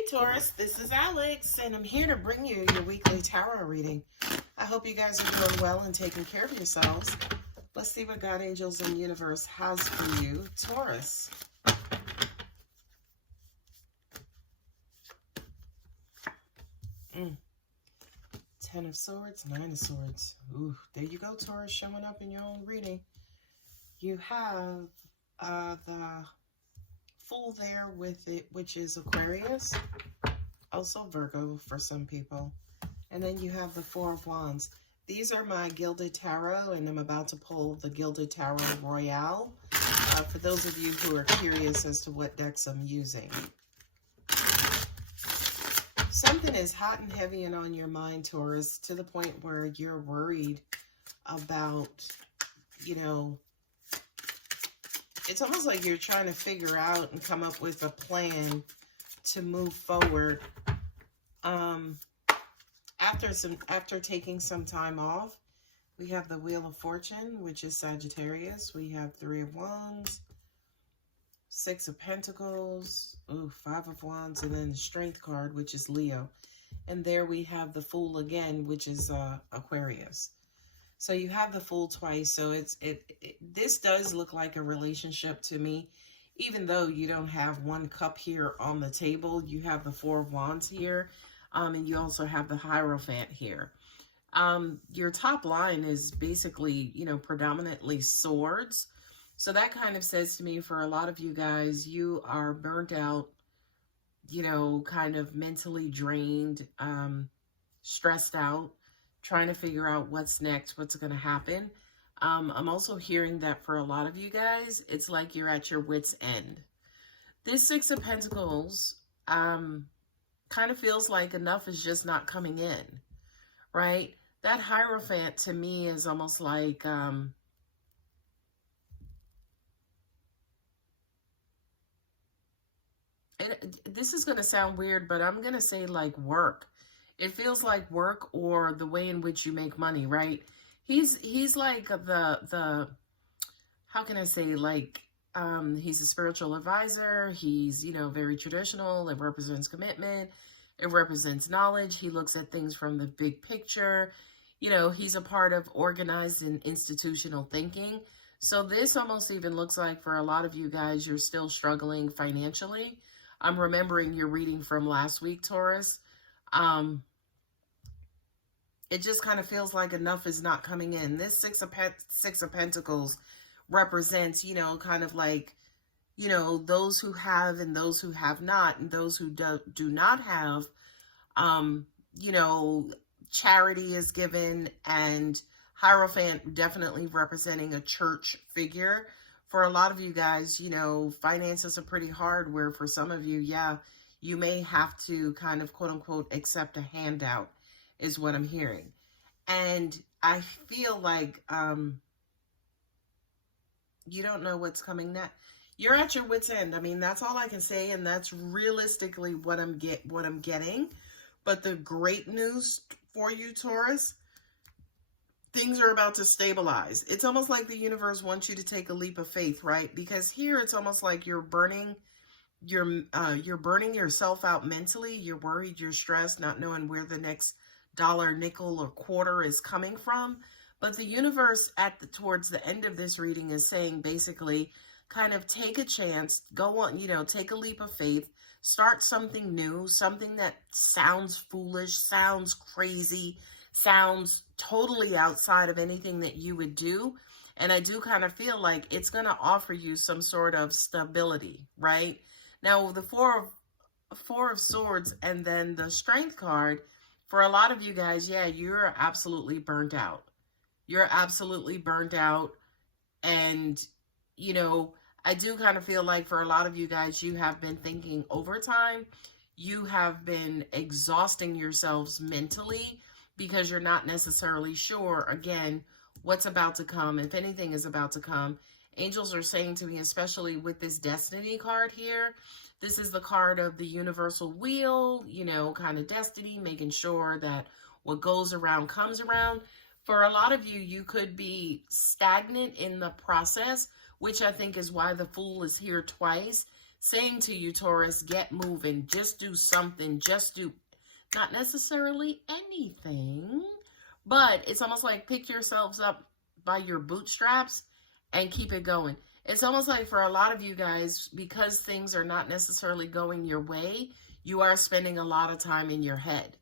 Hey Taurus, this is Alex, and I'm here to bring you your weekly tarot reading. I hope you guys are doing well and taking care of yourselves. Let's see what God, angels, and universe has for you, Taurus. Ten of Swords, Nine of Swords. Ooh, there you go, Taurus, showing up in your own reading. You have the Fool there with it, which is Aquarius. Also Virgo for some people. And then you have the Four of Wands. These are my Gilded Tarot, and I'm about to pull the Gilded Tarot Royale for those of you who are curious as to what decks I'm using. Something is hot and heavy and on your mind, Taurus, to the point where you're worried about, it's almost like you're trying to figure out and come up with a plan to move forward. After taking some time off, we have the Wheel of Fortune, which is Sagittarius. We have Three of Wands, Six of Pentacles, Five of Wands, and then the Strength card, which is Leo. And there we have the Fool again, which is Aquarius. So you have the Fool twice. So this does look like a relationship to me. Even though you don't have one cup here on the table, you have the Four of Wands here. And you also have the Hierophant here. Your top line is basically, predominantly swords. So that kind of says to me, for a lot of you guys, you are burnt out, kind of mentally drained, stressed out, trying to figure out what's next, what's going to happen. I'm also hearing that for a lot of you guys, it's like you're at your wit's end. This Six of Pentacles kind of feels like enough is just not coming in, right? That Hierophant to me is almost like... this is going to sound weird, but I'm going to say like work. It feels like work or the way in which you make money, right? He's like the how can I say, like, he's a spiritual advisor. He's, very traditional. It represents commitment. It represents knowledge. He looks at things from the big picture. He's a part of organized and institutional thinking. So this almost even looks like for a lot of you guys, you're still struggling financially. I'm remembering your reading from last week, Taurus. It just kind of feels like enough is not coming in. This Six of Pentacles represents, kind of like, those who have and those who have not, and those who do not have, charity is given, and Hierophant definitely representing a church figure. For a lot of you guys, finances are pretty hard, where for some of you, yeah, you may have to kind of quote unquote accept a handout is what I'm hearing. And I feel like you don't know what's coming next. You're at your wit's end. I mean, that's all I can say, and that's realistically what I'm getting. But the great news for you, Taurus, things are about to stabilize. It's almost like the universe wants you to take a leap of faith, right? Because here it's almost like you're burning yourself out mentally. You're worried, you're stressed, not knowing where the next dollar, nickel, or quarter is coming from. But the universe towards the end of this reading is saying basically kind of take a chance, go on, take a leap of faith, start something new, something that sounds foolish, sounds crazy, sounds totally outside of anything that you would do. And I do kind of feel like it's going to offer you some sort of stability, right? Now, the Four of Swords and then the Strength card, for a lot of you guys, yeah, you're absolutely burnt out. You're absolutely burnt out. And, I do kind of feel like for a lot of you guys, you have been thinking overtime. You have been exhausting yourselves mentally because you're not necessarily sure, again, what's about to come, if anything is about to come. Angels are saying to me, especially with this Destiny card here, this is the card of the universal wheel, kind of destiny, making sure that what goes around comes around. For a lot of you, you could be stagnant in the process, which I think is why the Fool is here twice. saying to you, Taurus, get moving, just do something, just do, not necessarily anything, but it's almost like pick yourselves up by your bootstraps and keep it going. It's almost like for a lot of you guys, because things are not necessarily going your way, you are spending a lot of time in your head.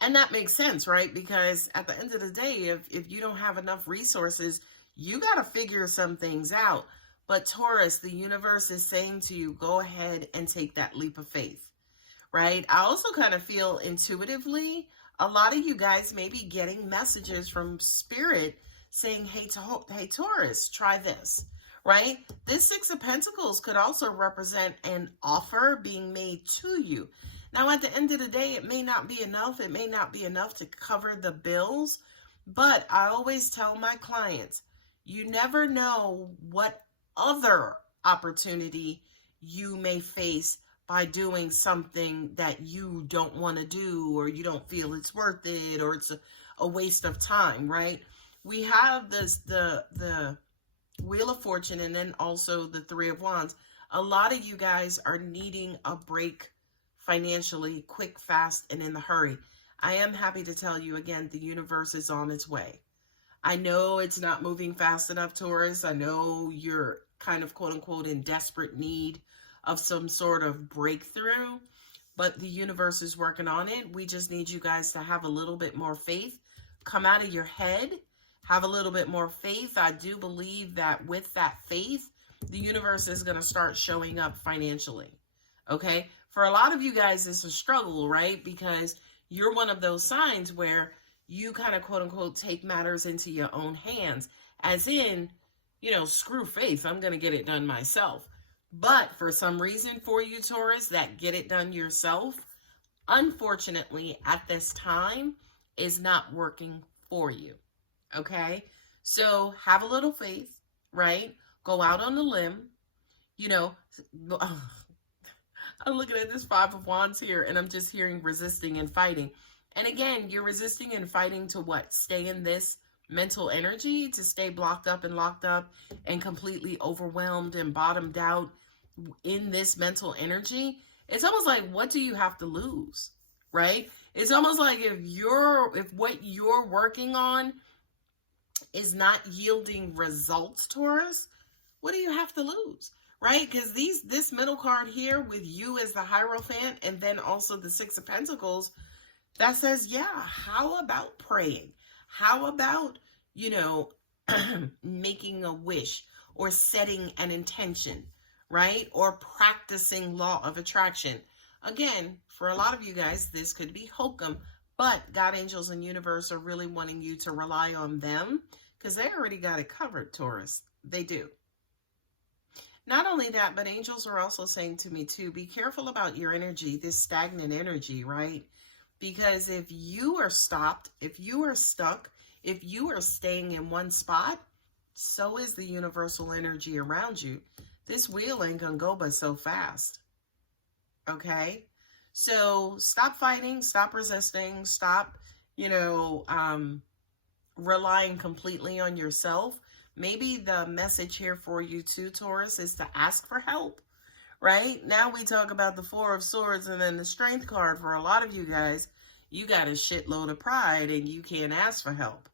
And that makes sense, right? Because at the end of the day, if you don't have enough resources, you got to figure some things out. But Taurus, the universe is saying to you, go ahead and take that leap of faith, right? I also kind of feel intuitively, a lot of you guys may be getting messages from Spirit saying, hey, Taurus, try this, right? This Six of Pentacles could also represent an offer being made to you. Now, at the end of the day, it may not be enough. It may not be enough to cover the bills, but I always tell my clients, you never know what other opportunity you may face by doing something that you don't want to do, or you don't feel it's worth it, or it's a waste of time, right? We have the Wheel of Fortune and then also the Three of Wands. A lot of you guys are needing a break financially, quick, fast, and in the hurry. I am happy to tell you again, the universe is on its way. I know it's not moving fast enough, Taurus. I know you're kind of quote unquote in desperate need of some sort of breakthrough, but the universe is working on it. We just need you guys to have a little bit more faith. Come out of your head, have a little bit more faith. I do believe that with that faith, the universe is going to start showing up financially. Okay? For a lot of you guys, it's a struggle, right? Because you're one of those signs where you kind of quote unquote take matters into your own hands, as in, you know, screw faith, I'm going to get it done myself. But for some reason for you, Taurus, that get it done yourself, unfortunately, at this time, is not working for you. Okay? So have a little faith, right? Go out on the limb. You know, I'm looking at this Five of Wands here, and I'm just hearing resisting and fighting. And again, you're resisting and fighting to what? Stay in this mental energy, to stay blocked up and locked up and completely overwhelmed and bottomed out in this mental energy. It's almost like, what do you have to lose, right? It's almost like if what you're working on is not yielding results, Taurus, what do you have to lose, right? Because this middle card here with you as the Hierophant and then also the Six of Pentacles, that says, yeah, how about praying? How about, you know, making a wish or setting an intention, right? Or practicing law of attraction. Again, for a lot of you guys, this could be hokum, but God, angels, and universe are really wanting you to rely on them because they already got it covered, Taurus. They do. Not only that, but angels are also saying to me too, be careful about your energy, this stagnant energy, right? Because if you are stopped, if you are stuck, if you are staying in one spot, so is the universal energy around you. This wheel ain't gonna go but so fast. Okay? So stop fighting, stop resisting, stop, you know, relying completely on yourself. Maybe the message here for you too, Taurus, is to ask for help, right? Now we talk about the Four of Swords and then the Strength card. For a lot of you guys, you got a shitload of pride and you can't ask for help,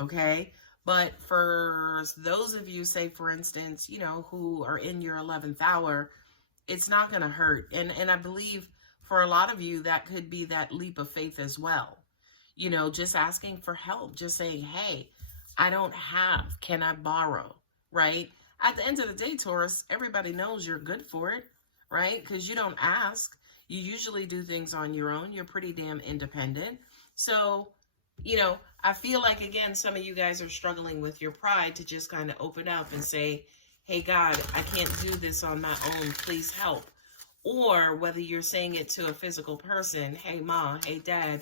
okay? But for those of you, say, for instance, you know, who are in your 11th hour, it's not going to hurt. And I believe for a lot of you, that could be that leap of faith as well. You know, just asking for help, just saying, hey, I don't have, can I borrow, right? At the end of the day, Taurus, everybody knows you're good for it, right? Because you don't ask. You usually do things on your own. You're pretty damn independent. So, you know, I feel like, again, some of you guys are struggling with your pride to just kind of open up and say, hey, God, I can't do this on my own. Please help. Or whether you're saying it to a physical person, hey, Mom, hey, Dad,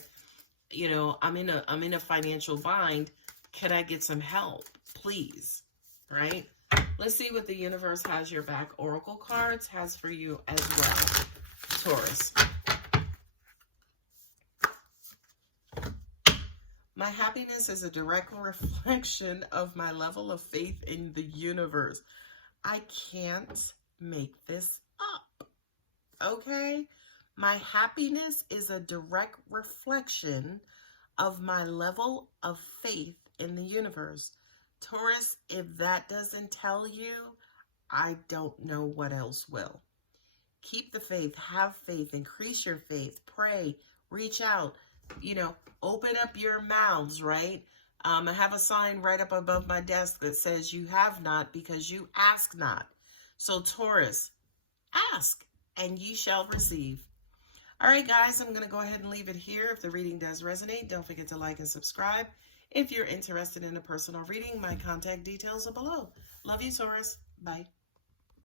you know, I'm in a financial bind. Can I get some help, please? Right? Let's see what the universe has your back. Oracle cards has for you as well, Taurus. My happiness is a direct reflection of my level of faith in the universe. I can't make this up. Okay? My happiness is a direct reflection of my level of faith in the universe. Taurus, if that doesn't tell you, I don't know what else will. Keep the faith, have faith, increase your faith, pray, reach out, open up your mouths, right? I have a sign right up above my desk that says you have not because you ask not. So Taurus, ask and ye shall receive. All right, guys, I'm going to go ahead and leave it here. If the reading does resonate, don't forget to like and subscribe. If you're interested in a personal reading, my contact details are below. Love you, Taurus. Bye.